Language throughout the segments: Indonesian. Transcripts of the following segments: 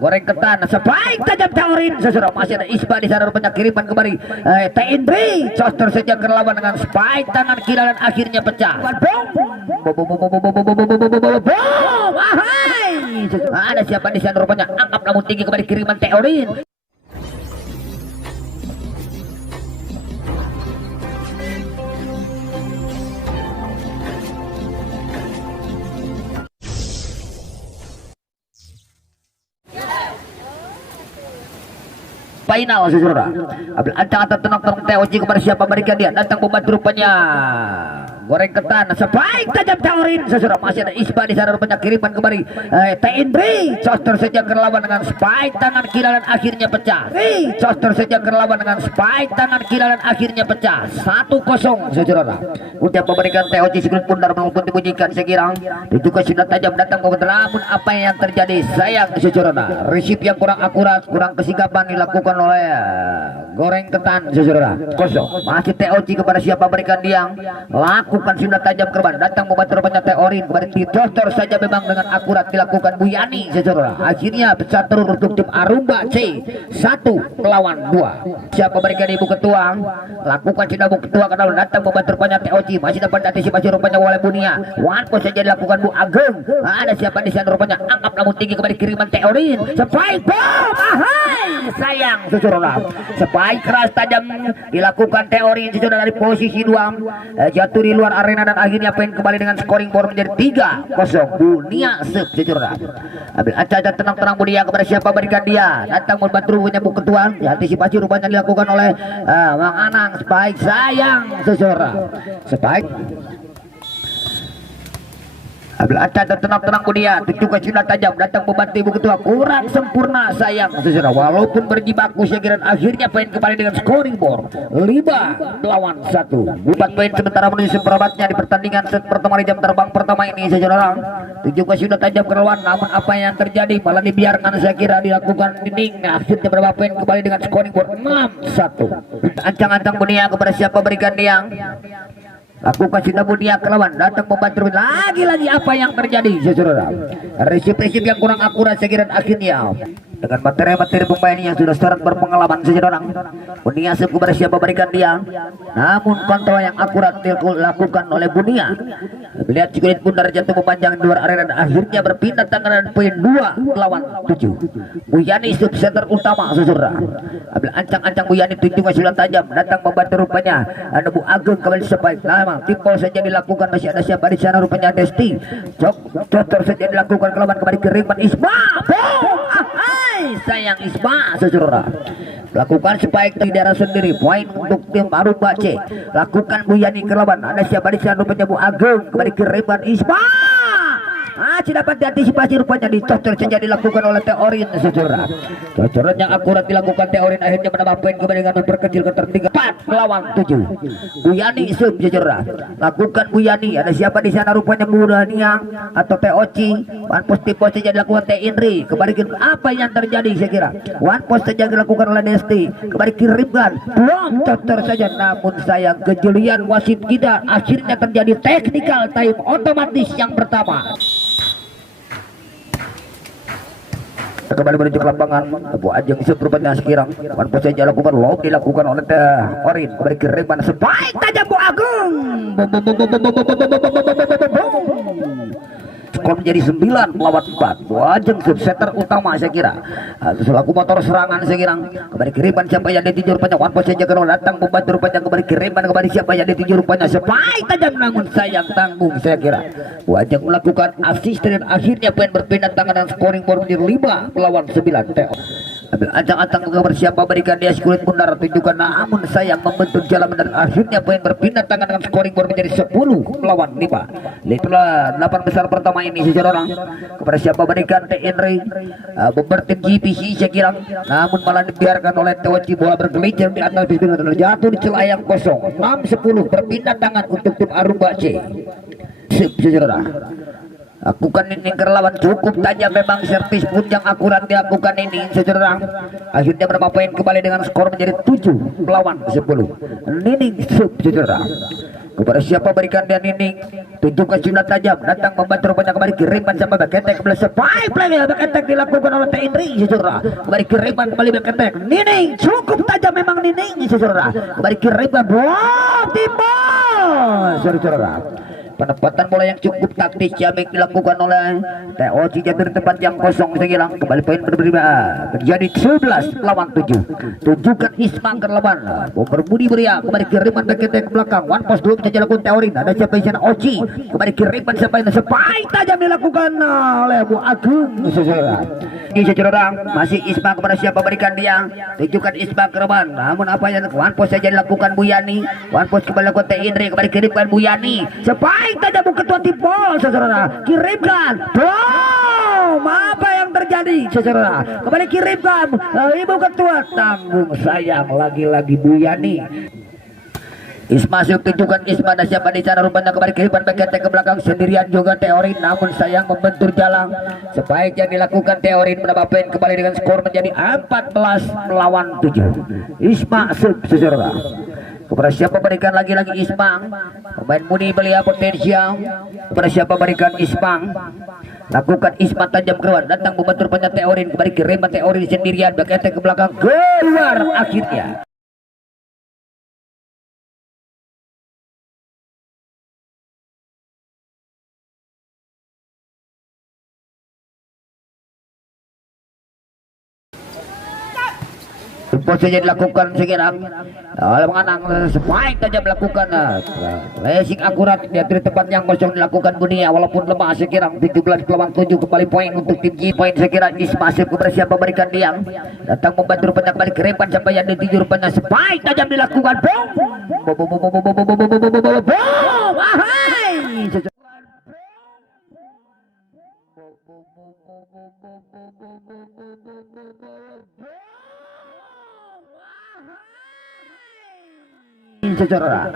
Goreng ketan sebaik tajam tawarin sesudah masih ada Isba di sana rupanya kiriman kembali Indri coster saja ke lawan dengan spike tangan kiri dan akhirnya pecah. Boom, ahai. Ada siapa di sana rupanya angkat namun tinggi kembali kiriman Teorin. Final saudara. Ancang atau tenang Teoci kepada siapa berikan dia datang membantu rupanya goreng ketan sebaik tajam tawarin saudara masih ada Isba di sana rupanya kiriman kembali Indri coster saja ke lawan dengan spike tangan kiri dan akhirnya pecah. Coster saja ke lawan dengan spike tangan kiri dan akhirnya pecah. 1-0 saudara. Udah memberikan Teoci sebelum pundar maupun dibunyikan sekirang juga sudah tajam datang membantu. Namun apa yang terjadi sayang saudara. Resip yang kurang akurat kurang kesingkapan dilakukan oleh goreng ketan saudara. Kosong masih Teoci kepada siapa berikan dia lakukan sudah tajam kerban datang membantu rupanya Teorin kepada Titor saja memang dengan akurat dilakukan Bu Yani saudara. Akhirnya pecah terus untuk tim Arumba C 1 melawan 2. Siapa berikan ibu ketua lakukan sudah Bu ketua karena datang membantu rupanya Teoci masih dapat antisipasi rupanya oleh Bunia. One point saja dilakukan Bu Ageng. Ada siapa di sana rupanya angkat namun tinggi kepada kiriman Teorin spike boom ahai sayang saudara. Spike keras tajam dilakukan Teorin saudara dari posisi 2 jatuh di luar arena dan akhirnya poin kembali dengan scoring board menjadi 3-0 Bunia Sep saudara. Ambil aja tenang-tenang Bunia kepada siapa berikan dia datang membantu rupanya Bu ketua antisipasi rupanya dilakukan oleh Mang Anang spike sayang saudara. Spike ambil aca tenang-tenang Bunia juga sudah tajam datang membantu ibu ketua kurang sempurna sayang saudara. Walaupun berjibaku saya kira akhirnya poin kembali dengan scoring board 5-1 4 poin sementara menuju seperempatnya di pertandingan set pertama di jam terbang pertama ini saudara. Juga sudah tajam ke lawan namun apa yang terjadi malah dibiarkan saya kira dilakukan dinding. Akhirnya berapa poin kembali dengan scoring board 6-1. Ancang-ancang Bunia kepada siapa berikan dia lakukan sudah Bunia ke lawan datang membantu lagi-lagi apa yang terjadi saudara. Resip-resip yang kurang akurat saya kira akhirnya dengan materi-materi pemain yang sudah syarat berpengalaman saudara. Bunia kepada siapa berikan dia namun kontrol yang akurat dilakukan oleh Bunia. Lihat kulit pundar jatuh memanjang di luar arena dan akhirnya berpindah tangan poin 2 lawan 7. Buyani sub center utama saudara. Ambil ancang-ancang Buyani juga sudah tajam datang membantu rupanya ada Bu Ageng kembali sebaik lama tipol saja dilakukan masih ada siapa di sana rupanya Desti Cotor saja dilakukan kelawan kembali ke Riman Isma boom ahai sayang Isma saudara. Lakukan spike di daerah sendiri poin untuk tim Arumba C. Lakukan Buyani ke lawan ada siapa di sana rupanya Bu Ageng kembali ke Riman Isma tidak dapat diantisipasi rupanya dicocor saja dilakukan oleh Teorin saudara. Cocoran yang akurat dilakukan Teorin akhirnya menambah poin kembali dengan memperkecil ketertinggalan 4 melawan 7. Buyani sub saudara. Lakukan Buyani ada siapa di sana rupanya Bunia atau Teoci. One post tipe saja dilakukan Indri kembali apa yang terjadi saya kira one post saja dilakukan oleh Desti kembali kirimkan belum cocor saja namun sayang kejelian wasit kita akhirnya terjadi technical time otomatis yang pertama. Kembali menuju ke lapangan Bu Ajeng seperempatnya sekirang one post saja lakukan lob dilakukan oleh Orin kembali kiriman sebaik tajam Bu Agung skor menjadi 9 melawan 4. Bu Ajeng sub center utama saya kira selaku motor serangan saya kira kembali kiriman siapa yang dituju rupanya one post saja kalau datang membantu rupanya kembali kiriman kembali siapa yang dituju rupanya sebaik tajam namun sayang tanggung saya kira Bu Ajeng melakukan asist dan akhirnya poin berpindah tangan dan scoring board menjadi 5 melawan 9. Ambil ancang-ancang ke siapa berikan dia kulit pundar tunjukkan namun sayang membentuk jalan dan akhirnya poin berpindah tangan dengan scoring board menjadi 10 melawan 5. Itulah 8 besar pertama ini seseorang kepada siapa berikan Henry bertim GPC saya kira namun malah dibiarkan oleh Teoci bola bergelintir di atas bibir dan jatuh di celah yang kosong. 6-10 berpindah tangan untuk tim Arumba C. Seseorang lakukan ini ke lawan cukup tajam memang servis pun yang akurat dilakukan ini saudara. Akhirnya berapa poin kembali dengan skor menjadi 7 melawan 10. Nining sub saudara. kepada siapa berikan dia Nining, tunjukkan silat tajam datang membantu rupanya kembali kiriman sampai baketek kembali spike play baketek dilakukan oleh Teh Indri saudara, kembali kiriman kembali baketek Nining cukup tajam memang Nining saudara, kembali kiriman bom timbal saudara. Penempatan bola yang cukup taktis Jamik dilakukan oleh TOC jatuh di tempat yang kosong segilang kembali poin berbeda terjadi 11 lawan 7. Tunjukkan Isma ke lawan berbudi beria kembali kiriman baketek ke belakang one post dulu bisa dilakukan teori ada siapa di sana Oci kembali kiriman sampai tajam dilakukan oleh Bu Agung saudara. Ini saudara masih Isma kepada siapa berikan dia, tunjukkan Isma ke lawan namun apa yang one post saja dilakukan Bu Yani, one post kembali lakukan Teh Indri kembali kirimkan Bu Yani tajam ketua tipol saudara, kirimkan bom apa yang terjadi saudara, kembali kirimkan ibu ketua tanggung sayang lagi-lagi Bu Yani. Isma tunjukkan Isma dan siapa di sana rupanya kembali kirimkan baketek ke belakang sendirian juga teori namun sayang membentur jalan sebaiknya dilakukan teori menambah poin kembali dengan skor menjadi 14 melawan 7. Isma saudara kepada siapa berikan lagi-lagi Ismang pemain mudi belia potensial kepada siapa berikan Ismang lakukan Isma tajam keluar datang membentur penyak teori kembali kirim teori sendirian baketek ke belakang keluar akhirnya. Posisinya dilakukan sekirang oleh menganang spike saja melakukan racing akurat di tempat yang kosong dilakukan Bunia walaupun lemah sekirang 17 lawan 7 kembali poin untuk tim G poin sekirang Ismasif kepada siapa berikan diam datang membantu rupanya kembali kerepan sampai yang dituju rupanya spike tajam dilakukan bom ahai saudara.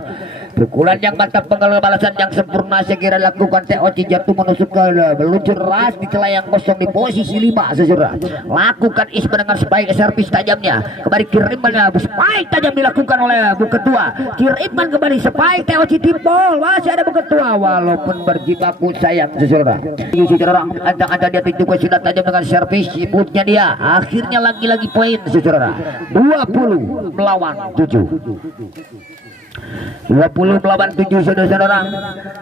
Pukulan yang mantap penggal balasan yang sempurna segera lakukan TOC jatuh menusuk ke meluncur ras di celah yang kosong di posisi 5 saudara. Lakukan Isma dengan spike servis tajamnya. Kembali kiriman spike tajam dilakukan oleh Bu Ketua. Kiriman kembali spike TOC timbul. Masih ada Bu Ketua walaupun berjibaku sayang saudara. Saudara antang-antang dia tunjukkan silat tajam dengan servis ibutnya dia. Akhirnya lagi-lagi poin saudara. 20 melawan 7. 20 melawan 7 saudara-saudara.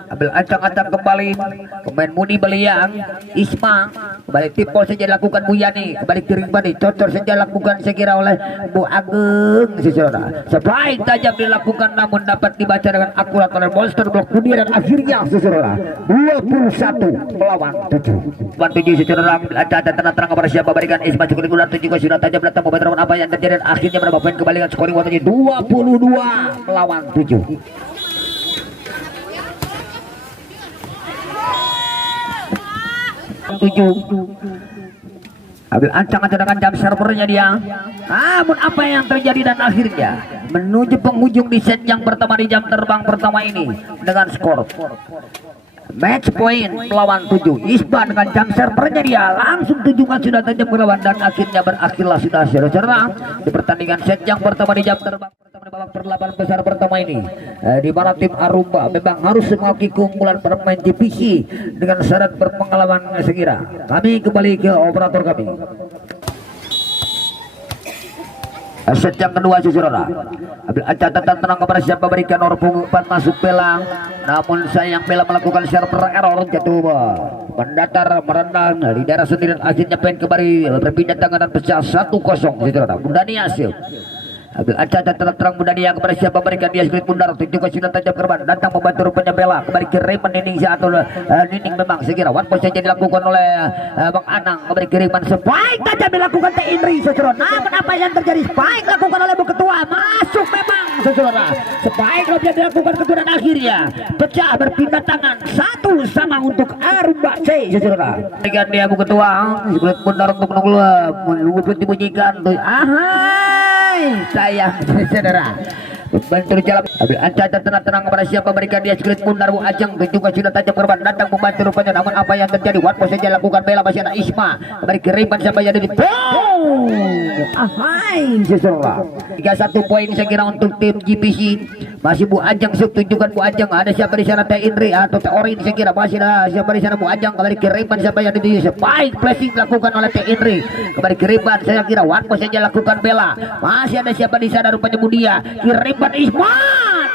Ambil ancang-ancang kembali pemain muni beliang Isma kembali tipol saja dilakukan Bu Yani kembali kirim balik cocor saja lakukan sekira oleh Bu Ageng saudara. Sebaik tajam dilakukan namun dapat dibaca dengan akurat oleh monster blok Budi dan akhirnya saudara 21 melawan 7 melawan 7 saudara. Ada tenang-tenang kepada siapa berikan Isma cukup digunakan juga sudah tajam datang membantu apa yang terjadi dan akhirnya berapa poin kembali dengan scoring waktunya 22 melawan 7. 7 ambil ancang-ancang dengan jam servernya dia. Namun apa yang terjadi dan akhirnya menuju penghujung di set yang pertama di jam terbang pertama ini dengan skor match point melawan 7. Isma dengan jam servernya dia langsung tunjukkan sudah tajam melawan dan akhirnya berakhirlah sudah secara di pertandingan set yang pertama di jam terbang pertama di babak per-8 besar pertama ini di mana tim Arumba memang harus mengakui keunggulan bermain divisi dengan syarat berpengalaman sekira. Kami kembali ke operator kami. Set yang kedua saudara. Ambil catatan tenang kepada siapa berikan nomor punggung 4 masuk Bela. Namun sayang Bela melakukan server error jatuh mendatar merenang di daerah sendiri dan akhirnya pengen kembali berpindah tangan dan pecah 1-0 saudara. Bunda Niasil. Ambil catatan terang Bunda Nia kepada siapa berikan dia skrip bundar tunjukkan sudah tajam kerban datang membantu rupanya Bela kembali kiriman Nining atau Nining memang sekira one point saja dilakukan oleh Bang Anang kembali kiriman spike tajam dilakukan Teh Indri saudara. Namun apa yang terjadi spike dilakukan oleh Bu Ketua masuk memang saudara. Spike yang dilakukan Ketua dan akhirnya pecah berpindah tangan 1-1 untuk Arumba C saudara. Berikan dia Bu Ketua skrip bundar untuk menunggu dibunyikan sayang saudara membantu jalan. Ambil ancaman tenang-tenang kepada siapa berikan dia skrit bundar Bu Ajeng juga sudah tajam korban datang membantu rupanya. Namun apa yang terjadi one point saja lakukan Bela masih ada Isma kembali kiriman sampai jadi ahai saudara. 31 poin saya kira untuk tim GPC Masih Bu Ajeng, tunjukkan Bu Ajeng. Ada siapa di sana? Teh Indri atau Teh Orin saya kira. Masih ada siapa di sana? Bu Ajeng. Kembali kiriman siapa yang dituju? Baik flashing dilakukan oleh Teh Indri. Kembali kiriman saya kira one post saja lakukan Bella. Masih ada siapa di sana? Rupanya Budia. Kiriman Isma.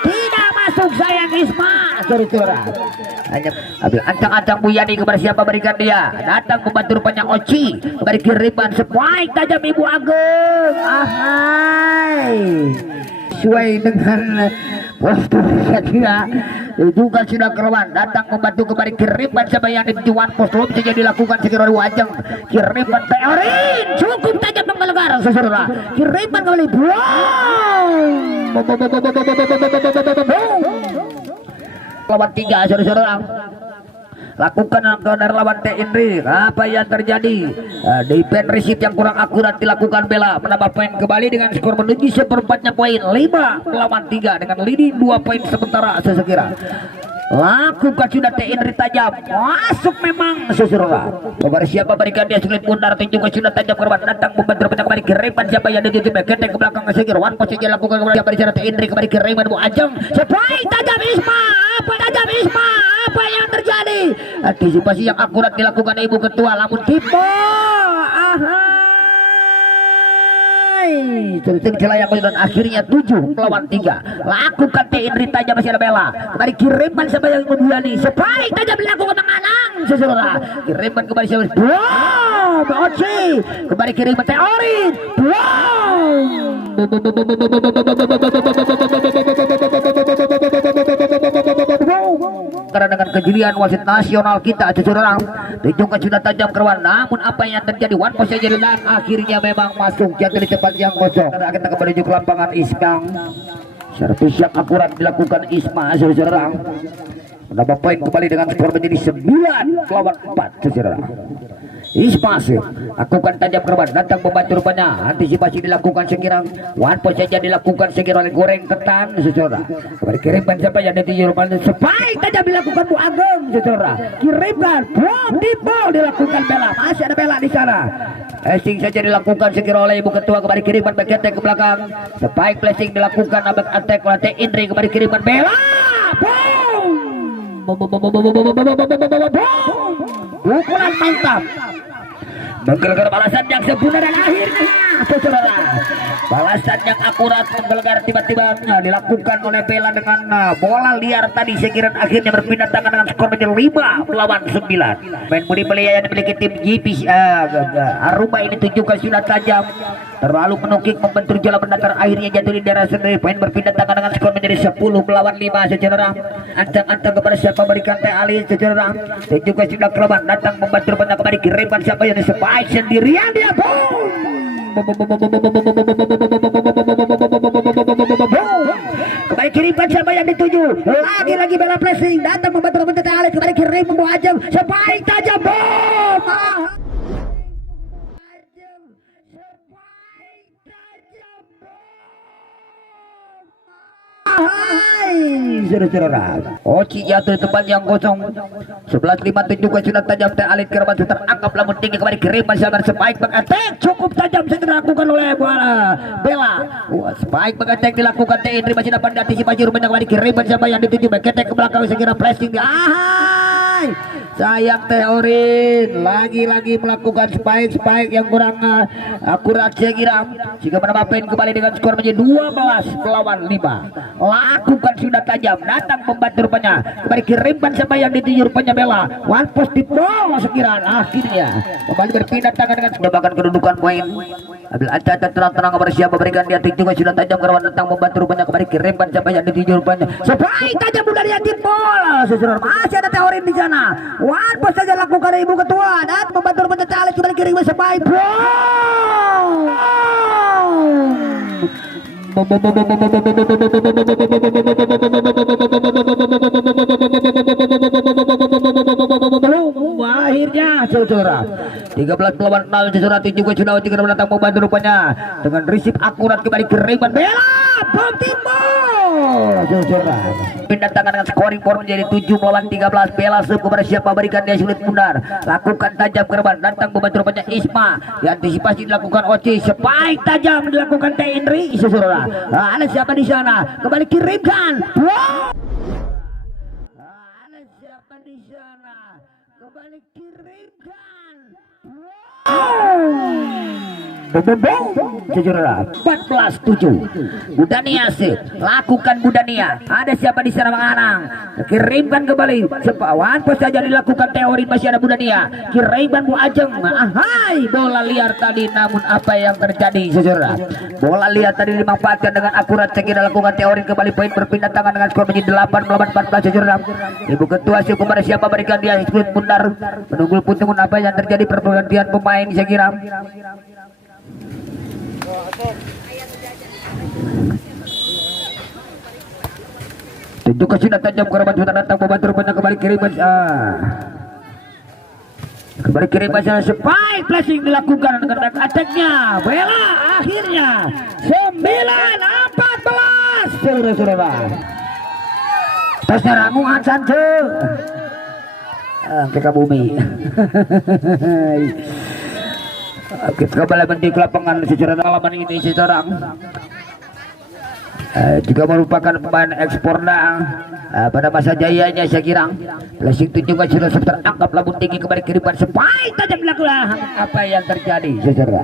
Tidak masuk sayang Isma. Saudara. Hanya ambil ancang-ancang Bu Yani kepada siapa berikan dia. Datang membantu rupanya Oci. Kembali kiriman sebaik tajam Ibu Agung. Ahai. Sesuai dengan postur saya kira juga sudah keluar. Datang membantu kembali kiriman siapa yang ditujuan pos belum saja dilakukan sekira Wajeng. Kiriman Teorin cukup tajam menggelegar saudara. Kiriman kembali lawan 3 saudara. Lakukan dari lawan Teh Indri. Apa yang terjadi? Defense receive yang kurang akurat dilakukan Bella. Menambah poin kembali dengan skor menuju seperempatnya poin 5 melawan 3 dengan leading 2 poin sementara saya kira. Lakukan sudah Teh Indri tajam. Masuk memang saudara. Kepada siapa berikan dia sulit pundar tunjukkan sudah tajam korban datang membantu banyak kembali kiriman siapa yang ditutup ketek ke belakang sekir one post saja lakukan kepada siapa di sana Teh Indri kembali kiriman Bu Ajeng. Sebaik tajam Isma. Apa tajam Isma? Apa yang terjadi? Antisipasi yang akurat dilakukan Ibu Ketua lamun tipe. Terus yang dan akhirnya 7 melawan 3. Lakukan Teh Indri tajam masih ada Bella. Kembali kiriman siapa yang Budiani. Sebaik tajam dilakukan menganang saudara. Kiriman kembali siapa? Oci. Kembali kiriman Teh Orin. Karena dengan kejelian wasit nasional kita saudara tunjukkan sudah tajam keruan. Namun apa yang terjadi one post saja dan akhirnya memang masuk jatuh di tempat yang kosong. Kita kembali ke lapangan Iskang. Servis yang akurat dilakukan Isma saudara. Menambah poin kembali dengan skor menjadi 9 lawan 4 saudara. Ismas lakukan tajam korban datang membantu rupanya. Antisipasi dilakukan sekirang one point saja dilakukan sekirang oleh goreng ketan saudara. Kembali kiriman siapa yang dituju rupanya sebaik tajam dilakukan Bu Agung saudara. Kiriman bom di ball dilakukan Bella. Masih ada Bella di sana. Flashing saja dilakukan sekirang oleh Ibu Ketua. Kembali kiriman back ke belakang. Sebaik flashing dilakukan abek attack oleh Teh Indri. Kembali kiriman Bella. Pukulan mantap menggelegar balasan yang sempurna dan akhirnya saudara balasan yang akurat menggelegar tiba-tiba dilakukan oleh Bella dengan bola liar tadi sekiranya akhirnya berpindah tangan dengan skor menjadi 5 melawan 9. Main budi belia yang dimiliki tim GP Aruba ini tunjukkan sudah tajam terlalu menukik membentur jalan mendatar akhirnya jatuh di daerah sendiri. Poin berpindah tangan dengan skor menjadi 10 melawan 5 saudara. Ancang-ancang kepada siapa berikan Teh Ali saudara. Tunjukkan sudah kelebat datang membantu banyak kembali kiriman siapa yang sebaik sendirian dia kembali kiriman siapa yang dituju lagi-lagi Bella flashing datang membantu Teh Ali kembali kirim membawa Ajeng sebaik tajam bom. Saudara, Oci jatuh di tempat yang kosong. 11-5 tunjukkan sudah tajam Teh Alit Kerabat terangkap lamun tinggi kembali kiriman siapa sebaik mengattack cukup tajam segera dilakukan oleh Bella. Sebaik mengattack dilakukan Teh Indri masih dapat diantisipasi rupanya kembali kiriman siapa yang dituju mengattack ke belakang segera pressing. Sayang Teh Orin lagi-lagi melakukan spike yang kurang akurat saya kira jika menambah poin kembali dengan skor menjadi 12 melawan 5. Lakukan sudah tajam datang membantu rupanya kembali kirimkan siapa yang dituju rupanya Bella one post di bawah sekiranya akhirnya kembali berpindah tangan dengan menyebabkan kedudukan poin. Ambil ancatan tenang-tenang kepada siapa berikan dia tunjukkan sudah tajam kerawan datang membantu rupanya kembali kirimkan siapa yang dituju rupanya sebaik tajam dari yatim bola saudara. Masih ada Teh Orin di sana one post saja lakukan Ibu Ketua dan membantu rupanya Teh Ali kembali kirimkan sebaik akhirnya saudara 13 melawan 0 saudara. Tunjukkan sudah Oci kena datang membantu rupanya dengan receive akurat kembali kiriman Bella bom timbul saudara. Pindah tangan dengan scoring form menjadi 7 melawan 13. Bella sub kepada siapa berikan dia sulit mundar lakukan tajam kiriman datang membantu rupanya Isma diantisipasi dilakukan Oci sebaik tajam dilakukan Teh Indri saudara. Ada siapa di sana? Kembali kirimkan. Wow. Ada siapa di sana? Kembali kirimkan. Jujurlah 14-7 Budania sih lakukan Budania. Ada siapa di sana mengarang? Kirimkan kembali sepawan pos saja dilakukan teori. Masih ada Budania. Kirimkan Bu Ajeng. Ahai, bola liar tadi, namun apa yang terjadi jujurlah? Bola liar tadi dimanfaatkan dengan akurat. Sekira lakukan teori kembali, poin berpindah tangan dengan skor menjadi 8-14 jujurlah. Ibu ketua sih kepada siapa berikan dia ikut pundar menunggu puntungan apa yang terjadi pergantian pemain saya kira. Tunjukkan sudah tajam korban sudah datang membantu rupanya kembali kiriman. Kembali kiriman sana spike flashing dilakukan dengan attack-nya. Bela akhirnya 9-14 saudara-saudara. Tasnya Ramuan Sancho. Kita bumi. Kita kembali menuju lapangan secara alaman ini seorang juga merupakan pemain ekspor pada masa jayanya saya kira. Flashing tunjukkan sudah terangkap lambung tinggi kembali kiriman spike tajam dilakukan. Apa yang terjadi saudara?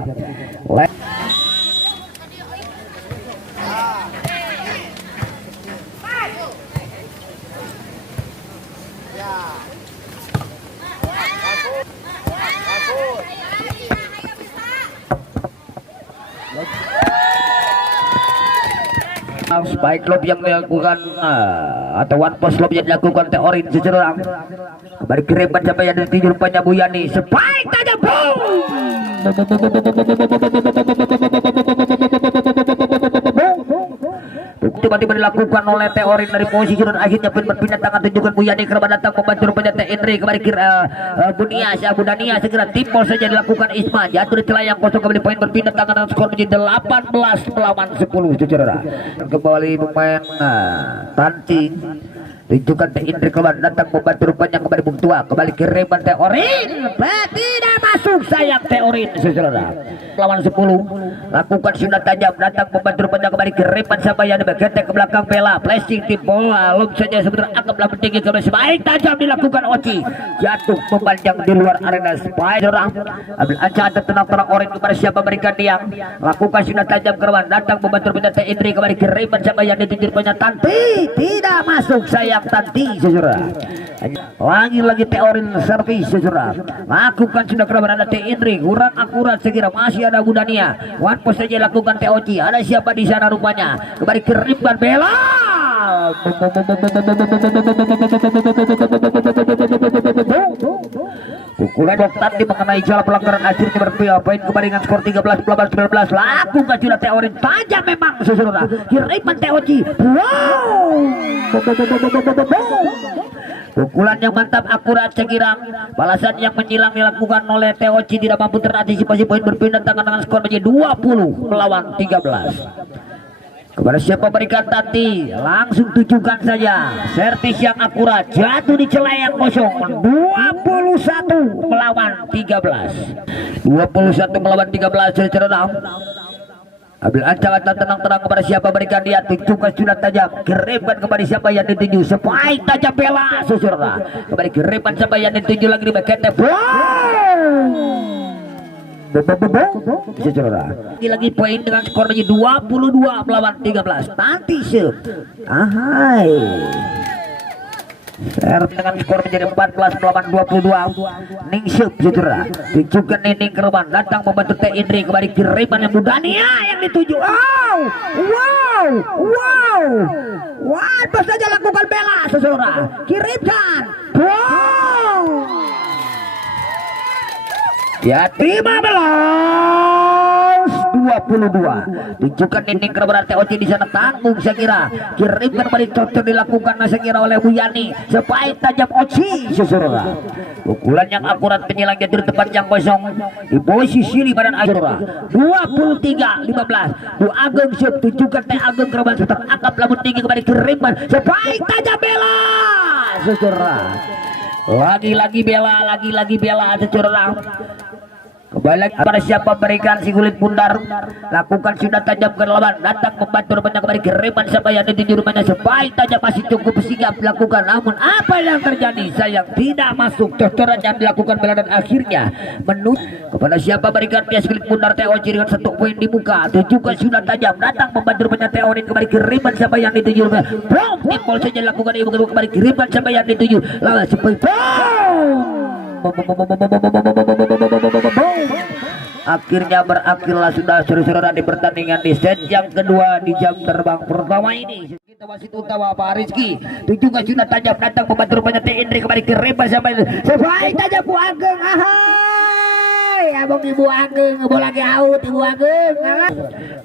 Spike lob yang dilakukan atau one post lob yang dilakukan teori secara kembali kiriman sampai yang ditinju rupanya Bu Yani. Spike tajam tiba-tiba dilakukan oleh teori dari posisi dan akhirnya pun berpindah tangan tunjukkan Bu Yani kerana datang membantu rupanya Indri kembali Bunia Budania segera timpol saja dilakukan Isma jatuh di telayang kosong kembali poin berpindah tangan dengan skor menjadi 18 melawan 10 saudara. Kembali pemain Tanting tunjukkan Indri keluar datang membantu rupanya kembali Bung Tua kembali kiriman Teorin tidak masuk sayang Teorin saudara. Lawan 10 lakukan sudah tajam datang membantu rupanya kembali kiriman siapa yang bergetek ke belakang Bela flashing di bola lob saja sebenarnya anggaplah tinggi kembali sebaik tajam dilakukan Oci jatuh memanjang di luar arena spike orang ambil ancaman tenang-tenang Orin kepada siapa berikan diam lakukan sudah tajam keruan datang membantu rupanya Indri kembali kiriman siapa yang ditunjuk rupanya Tanti tidak masuk sayang Tanti saudara. Lagi Teorin servis saudara lakukan sudah keruan ada Indri kurang akurat sekira masih ada Budania. One post saja lakukan Teoci. Ada siapa di sana rupanya? Kembali kirimkan Bela. Pukulan dokter di mengenai jalan pelanggaran akhirnya berpihak poin kembali dengan skor 13-19. Lakukan sudah Teorin tajam memang saudara. Kirimkan Teoci. Wow. Pukulan yang mantap akurat sekirang balasan yang menyilang dilakukan oleh Teoci tidak mampu terantisipasi poin berpindah tangan dengan skor menjadi 20 melawan 13. Kepada siapa berikan Tanti langsung tujukan saja servis yang akurat jatuh di celayang kosong 21 melawan 13 melawan 13 saudara. Ambil ancaman tenang-tenang kepada siapa berikan dia tunjukkan sudah tajam kirimkan kepada siapa yang dituju spike tajam Bela saudara kembali kirimkan siapa yang dituju lagi di backend saudara lagi poin dengan skor menjadi 22 melawan 13 Tanti sep ahai serve dengan skor menjadi 14 melawan 22 Ningsup saudara tunjukkan Nining Kerban datang membantu Indri kembali kiriman yang Budania yang dituju waduh saja lakukan Bela saudara kirimkan ya 15-22 tunjukkan Nining Kerban Teoci di sana tanggung saya kira kirimkan kembali cocok dilakukan saya kira oleh Bu Yani sebaik tajam Oci saudara. Pukulan yang akurat penyelang jatuh di tempat yang kosong di posisi di badan saudara 23-15 Bu Ageng siap tunjukkan Ageng Kerban terangkap lambung tinggi kembali kirimkan sebaik tajam Bela saudara. Lagi-lagi Bela saudara Kembali pada siapa berikan si kulit bundar, lakukan sudah tajam ke lawan, datang membantu rupanya kembali kiriman siapa yang dituju rupanya sebaik tajam masih cukup sigap lakukan, namun apa yang terjadi sayang tidak masuk cocoran yang dilakukan bela dan akhirnya menuju kepada siapa berikan dia si kulit bundar Teoji dengan 1 poin di muka, tujukan sudah tajam datang membantu rupanya Teorin kembali kiriman siapa yang dituju rupanya bom timbul saja lakukan ibu kembali kiriman siapa yang dituju lawan sebaik akhirnya berakhirlah sudah saudara-saudara di pertandingan di set yang kedua di jam terbang pertama ini. Kita wasit utama Pak Rizky tunjukkan sudah tajam datang membantu rupanya Indri kembali ke rebas sampai tajam Bu Ageng. Ahai abang Ibu Ageng bola lagi out Ibu Ageng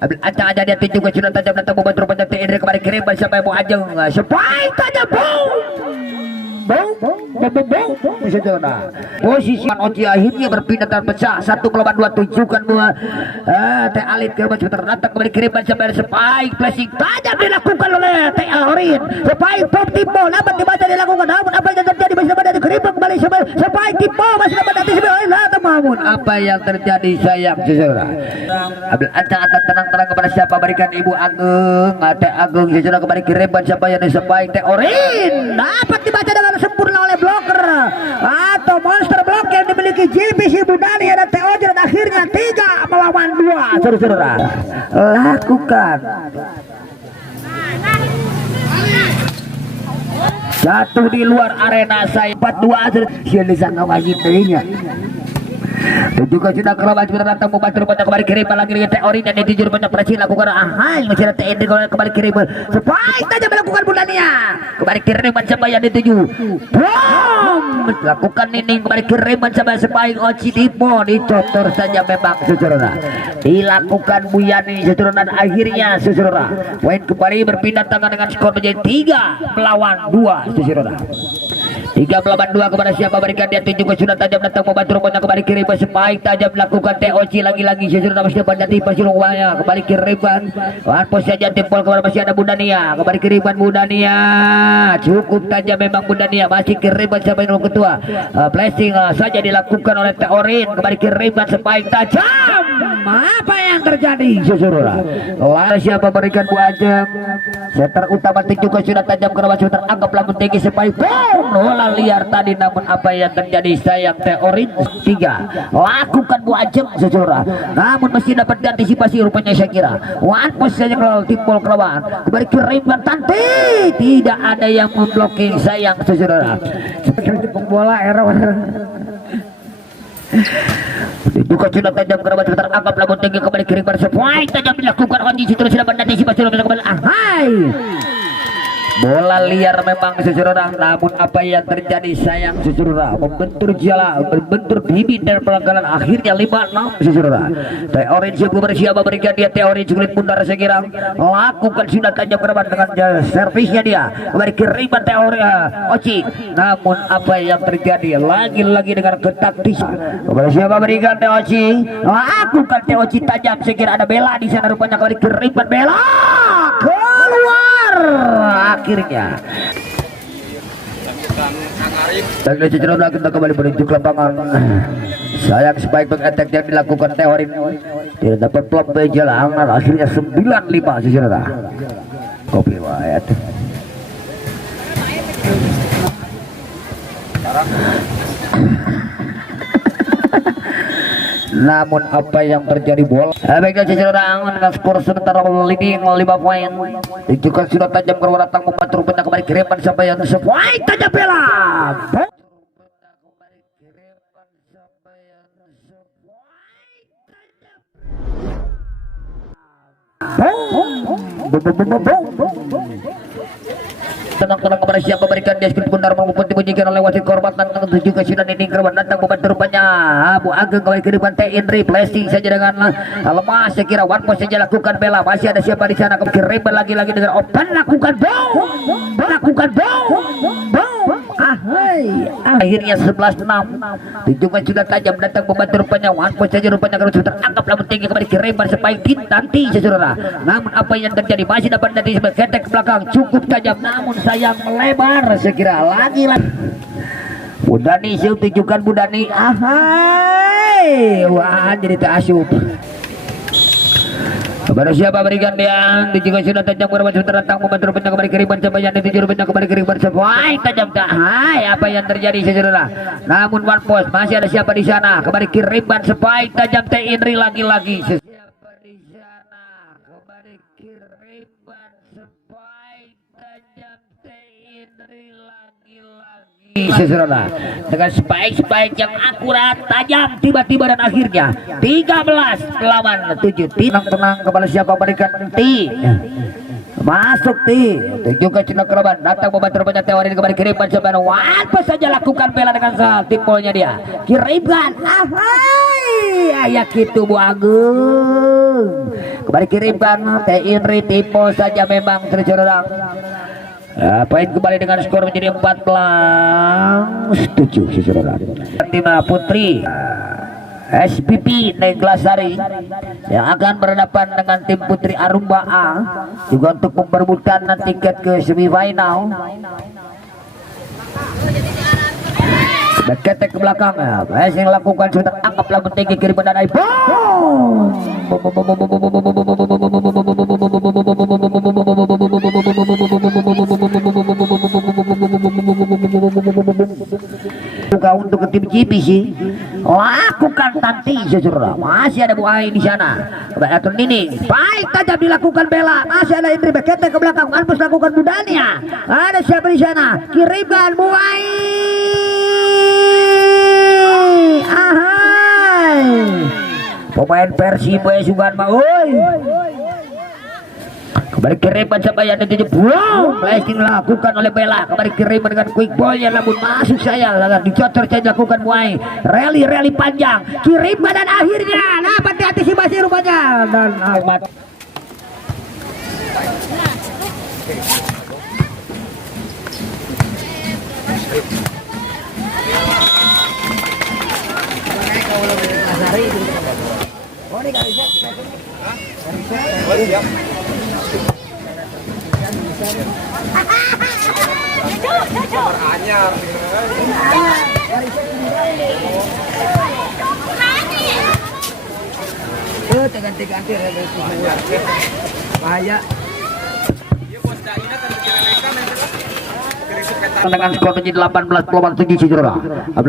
ambil acak aja dia tunjukkan sudah tajam datang membantu rupanya Indri kembali ke rebas sampai Bu Ageng sampai tajam posisi Oji akhirnya berpindah dan pecah 1 melawan 2 tunjukkan buat Teh Alit Gerban terdatang kembali kiriman sampai spike flashing tajam dilakukan oleh Teh Alit spike pop timbul dapat dibaca dilakukan namun apa yang terjadi masih dapat dikeriban kembali spike timbul masih dapat namun apa yang terjadi sayang saudara ambil acak tenang-tenang kepada siapa berikan Ibu Ageng Teh Ageng saudara kembali kiriman siapa yang spike Teh Alit dapat dibaca dengan sempurna oleh blocker atau monster block yang dimiliki JPC Budani dan Teoji dan akhirnya 3 melawan 2 saudara lakukan jatuh di luar arena saya 4-2 siapa sangka wajib nya juga sudah keluar sudah datang membantu rupanya kembali kiriman lagi dengan Teori dan dituju rupanya presiden lakukan ahai masih ada TND kembali kiriman sebaik saja melakukan Budania kembali kiriman siapa yang dituju bom lakukan ini kembali kiriman siapa sebaik Oci Dipo dicotor saja memang saudara dilakukan Buyani saudara dan akhirnya saudara poin kembali berpindah tangan dengan skor menjadi 3 melawan 2 saudara 3 melawan 2 kepada siapa berikan dia tunjukkan sudah tajam datang membantu rupanya kembali kiriman sebaik tajam lakukan TOC lagi-lagi sudah masih dapat nanti pasti rumahnya kembali kiriman pos saja tempol kepada masih ada Budania kembali kiriman Budania cukup tajam memang Budania masih kiriman sampai nomor ketua flashing saja dilakukan oleh Teorin kembali kiriman sebaik tajam apa yang terjadi saudara lalu siapa berikan Bu Ajeng setter utama tunjukkan sudah tajam ke bawah setter anggap langsung tinggi sebaik bola liar tadi namun apa yang terjadi sayang Teorin 3 lakukan Bu Ajeng saudara namun masih dapat diantisipasi rupanya saya kira one post saja kalau timbul kelawan kembali kiriman Tanti tidak ada yang memblocking sayang saudara seperti bola error juga sudah tajam ke bawah sebentar anggap lamun tinggi kembali kiriman sesuai tajam dilakukan Oji situ sudah mengantisipasi kembali ahai bola liar memang saudara namun apa yang terjadi sayang saudara membentur jala membentur bibit dan pelanggaran akhirnya 5-6 saudara Teori siapa berikan dia Teori kulit bundar sekirang lakukan sudah tajam ke depan dengan servisnya dia kembali kiriman Teori Oci namun apa yang terjadi lagi-lagi dengan ketaktis kepada siapa berikan Teoci lakukan Teoci tajam sekira ada bela di sana rupanya kembali kiriman bela keluar akhirnya dan cedera kita kembali menuju ke lapangan sayang sebaik pengatak yang dilakukan Teori tidak dapat plop jalan akhirnya 9-5 saudara kopi wayat namun apa yang terjadi bola baiklah saudara dengan skor sementara leading 5 poin tunjukkan sudah tajam keluar datang membantu rupanya kembali kiriman sampai yang sesuai tajam bela tenang-tenang kepada siapa berikan dia sedikit benar maupun dibunyikan oleh wasit korban tentang juga sudah ini korban datang membantu rupanya Bu Ageng kembali ke depan Teh Indri flashing saja dengan lemah saya kira one post saja lakukan bela masih ada siapa di sana kiriman lagi-lagi dengan open lakukan akhirnya 11-6 tunjukkan sudah tajam datang membantu rupanya one post saja rupanya kalau sudah anggap lamun tinggi kembali kiriman sebaik nanti saudara namun apa yang terjadi masih dapat nanti ketek ke belakang cukup tajam namun sayang melebar saya kira lagi Budani siu tujukan Budani. Ahai, wah jadi tak asup. Kepada siapa berikan dia juga sudah tajam berapa terentang membantu rupanya kembali kiriman sampai yang dituju rupanya kembali kiriman sampai tajam tak. Hai apa yang terjadi saudara? Namun one post masih ada siapa di sana kembali kiriman sampai tajam teh Indri lagi-lagi. Siapa di sana kembali kiriman sampai tajam teh Indri lagi-lagi. Saudara dengan spike yang akurat tajam tiba-tiba dan akhirnya 13 lawan 7. Tenang kepada siapa berikan Ti masuk Ti tunjukkan cina kerabat datang membantu banyak teori kembali kiriman sebenarnya apa saja lakukan bela dengan timpolnya dia kirimkan ayah gitu Bu Agung kembali kirimkan Teh Indri timpol saja memang tercerang. Poin kembali dengan skor menjadi 14-7 saudara. Tim Putri SPP Neglasari yang akan berhadapan dengan tim Putri Arumba A juga untuk memperebutkan tiket ke semifinal. Berketek ke belakang, yang lakukan sebentar angkaplah tinggi kiri badan air. Buka untuk ke tim GPC lakukan tanti saudara masih ada Bu Ai di sana atau ini baik tajam dilakukan bela masih ada Indri berketek ke belakang Anpus lakukan Budania ada siapa di sana kirimkan Bu Ai. Ahai pemain Persib Sugan Maui kembali kiriman sampai yang dituju pulau flashing dilakukan oleh Bella kembali kiriman dengan quick ballnya namun masuk saya dicocor saja dilakukan Muay rally panjang kiriman dan akhirnya dapat diantisipasi rupanya dan amat ganti bahaya dengan skor menjadi 18-7 saudara.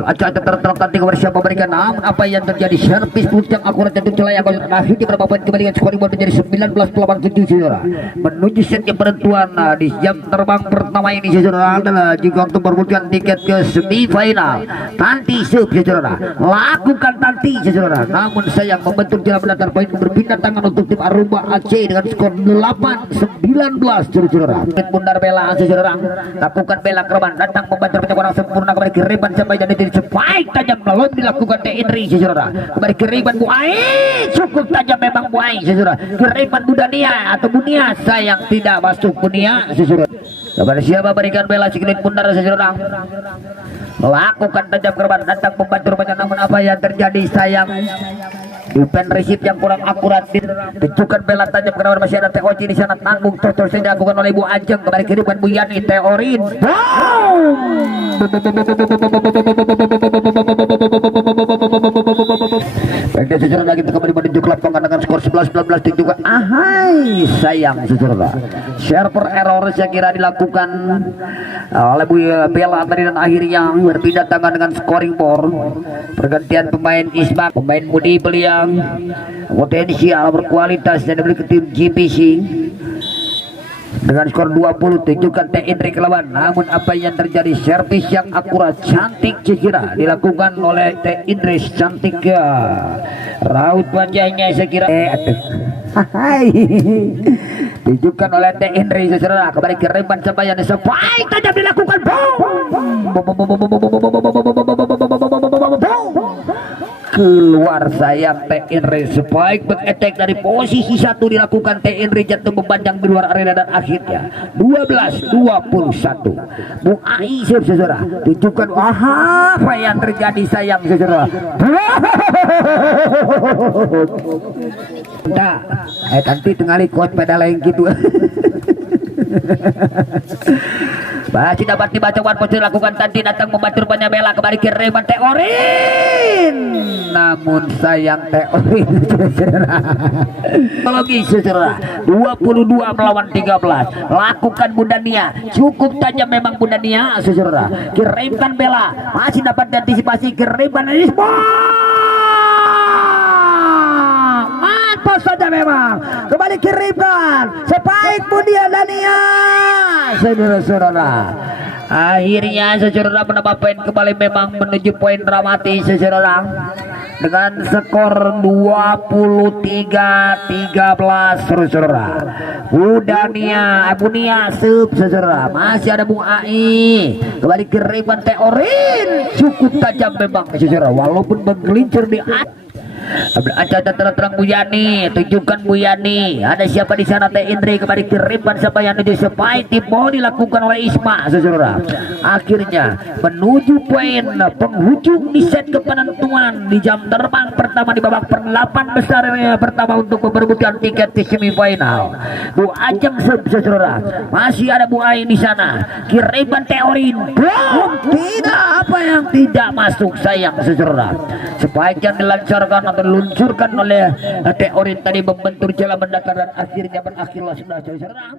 Acak tertentu kepada siapa berikan namun apa yang terjadi servis pun yang akurat dan celaya akhirnya berapa poin kembali dengan skor menjadi 19-7 saudara. Menuju set yang penentuan di jam terbang pertama ini saudara adalah juga untuk merebutkan tiket ke semifinal. Tanti sub saudara. Lakukan tanti saudara. Namun sayang membentuk jalan mendatar poin berpindah tangan untuk tim Arumba Aceh dengan skor 8-19 saudara. Bundar Bela saudara. Lakukan Bela Kerban datang membantu orang sempurna kembali kiriman sampai jadi spike tajam lalu dilakukan Teh Indri saudara kembali kiriman Bu Ai cukup tajam memang Bu Ai saudara kiriman Budania atau Bunia sayang tidak masuk Bunia saudara kepada siapa berikan Bela sikit bundar saudara lakukan tajam Kerban datang membantu banyak namun apa yang terjadi sayang Dupen receive yang kurang akurat ditunjukkan Bela tajam kenapa masih ada TOC di sana tanggung terus dilakukan oleh Bu Ajeng kembali kirimkan Bu Yani Teorin baiknya sejarah lagi kembali menuju lapangan dengan skor 11-19 juga ahai sayang sejarah server error saya kira dilakukan oleh Bu Bela tadi dan akhirnya berpindah tangan dengan scoring board pergantian pemain Ismak pemain Mudi beliau potensial berkualitas dan diberi ke tim GPC dengan skor 20 tunjukkan Teh Indri kelawan namun apa yang terjadi servis yang akurat cantik sekira dilakukan oleh Teh Indri cantik ya raut wajahnya saya kira tunjukkan oleh Teh Indri saudara kembali kiriman sampai yang sebaik tajam dilakukan keluar sayap Teh Indri spike back attack dari posisi 1 dilakukan Teh Indri jatuh mempanjang di luar arena dan akhirnya 12-21 Bu Ai saudara tunjukkan apa yang terjadi sayang saudara nah nanti tengali coach pada lain gitu Masih dapat dibaca Wan Posisi lakukan tadi datang membantu rupanya Bella kembali ke Reman Teorin. Namun sayang Teorin lagi saudara 22 melawan 13. Lakukan Bunda Nia, cukup tajam memang Bunda Nia saudara. Kirimkan Bella, masih dapat diantisipasi kirimkan Isma. Mantap saja memang kembali kirimkan Spike Bunda Nia saudara-saudara. Akhirnya saudara menambah poin kembali memang menuju poin dramatis saudara dengan skor 23-13 saudara. Budania Abunia sub saudara. Masih ada Bung AI kembali kirimkan Teorin, cukup tajam memang saudara walaupun menggelincir di atas. Ada terang Bu Yani, tunjukkan Bu Yani. Ada siapa di sana? Teh Indri kembali kirimkan siapa yang menuju Spike mau dilakukan oleh Isma saudara. Akhirnya menuju poin penghujung di set kepenentuan di jam terbang pertama di babak per-8 besar pertama untuk memperebutkan tiket di semifinal. Bu Ajeng saudara. Masih ada Bu Ai di sana. Kirimkan Teorin. Tidak, apa yang tidak masuk sayang saudara. Spike yang dilancarkan atau diluncurkan oleh Teorin tadi membentur jalan mendakar dan akhirnya berakhirlah sudah saudara.